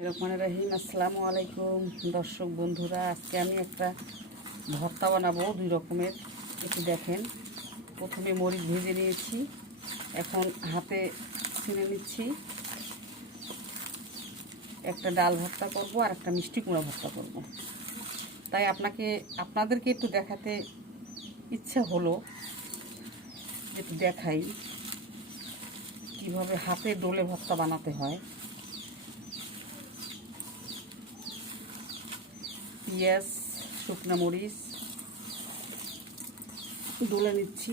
রহমানির রহিম। আসসালামু আলাইকুম দর্শক বন্ধুরা, আজকে আমি একটা ভর্তা বানাবো দুই রকমের। একটু দেখেন, প্রথমে মরিচ ভেজে নিয়েছি, এখন হাতে ছিঁড়ে নিচ্ছি। একটা ডাল ভর্তা করব আর একটা মিষ্টি কুমড়া ভর্তা করব। তাই আপনাদেরকে একটু দেখাতে ইচ্ছা হলো, একটু দেখাই কিভাবে হাতে ডলে ভর্তা বানাতে হয়। পেঁয়াজ, শুকনো মরিচ ডলে নিচ্ছি।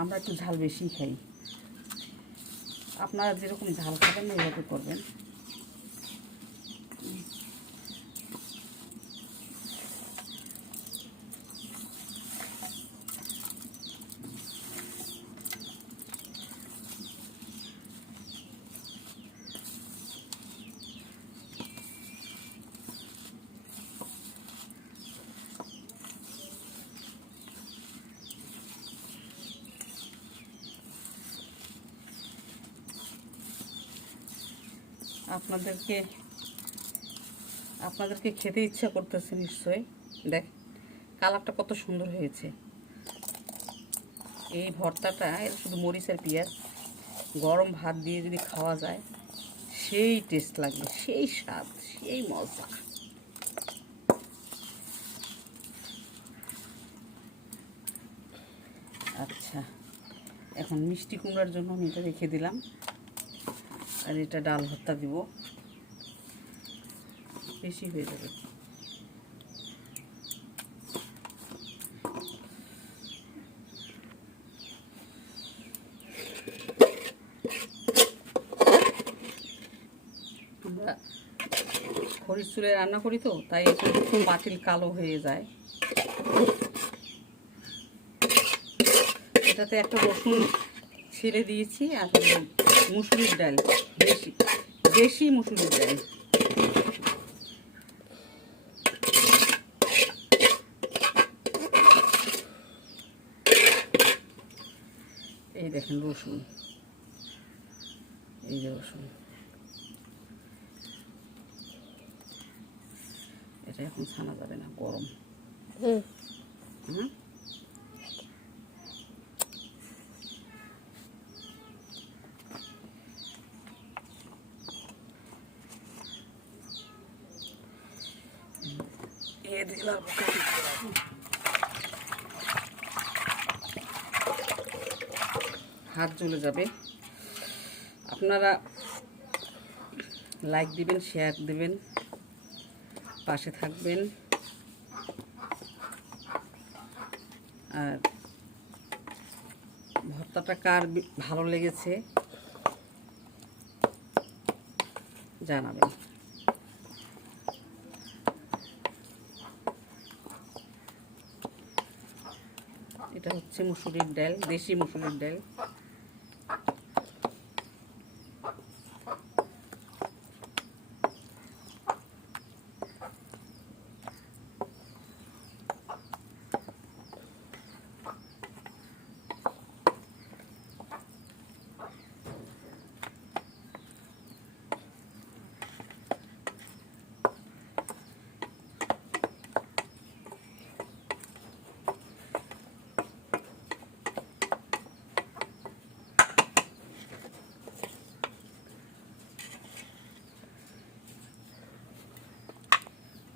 আমরা একটু ঝাল বেশি খাই, আপনারা যেরকম ঝাল খাবেন ওইভাবে করবেন। আপনাদেরকে খেতে ইচ্ছা করতেছে নিশ্চয়ই। দেখ কালারটা কত সুন্দর হয়েছে। এই ভর্তাটা শুধু মরিচ আর পেঁয়াজ গরম ভাত দিয়ে যদি খাওয়া যায়, সেই টেস্ট লাগবে, সেই স্বাদ, সেই মজা। আচ্ছা, এখন মিষ্টি কুমড়ার জন্য আমি এটা রেখে দিলাম, আর এটা ডাল ভর্তা দিব, বেশি হয়ে যাবে। আমরা খরির চুলে রান্না করি তো, তাই একটু পাতিল কালো হয়ে যায়। এটাতে একটা রসুন ছেড়ে দিয়েছি, আর মুসুরির ডাল, দেশি মুসুরির ডাল। এই দেখেন রসুন, এই যে রসুন, এটা এখন ছানা যাবে না, গরম। হাত জ্বলে যাবে। আপনারা লাইক দিবেন, শেয়ার দিবেন, পাশে থাকবেন। আর ভর্তাটা কার ভালো লেগেছে জানাবেন। এটা হচ্ছে মুসুরির ডাল, দেশি মুসুরির ডাল।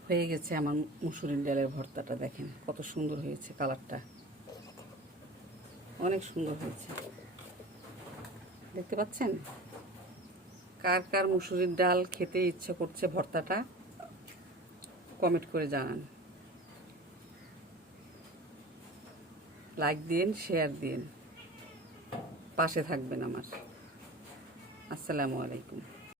হয়ে গেছে আমার মুসুরির ডালের ভর্তাটা। দেখেন কত সুন্দর হয়েছে, কালারটা অনেক সুন্দর হয়েছে, দেখতে পাচ্ছেন? কার কার মুসুরির ডাল খেতে ইচ্ছে করছে ভর্তাটা কমেন্ট করে জানান। লাইক দিন, শেয়ার দিন, পাশে থাকবেন আমার। আসসালামু আলাইকুম।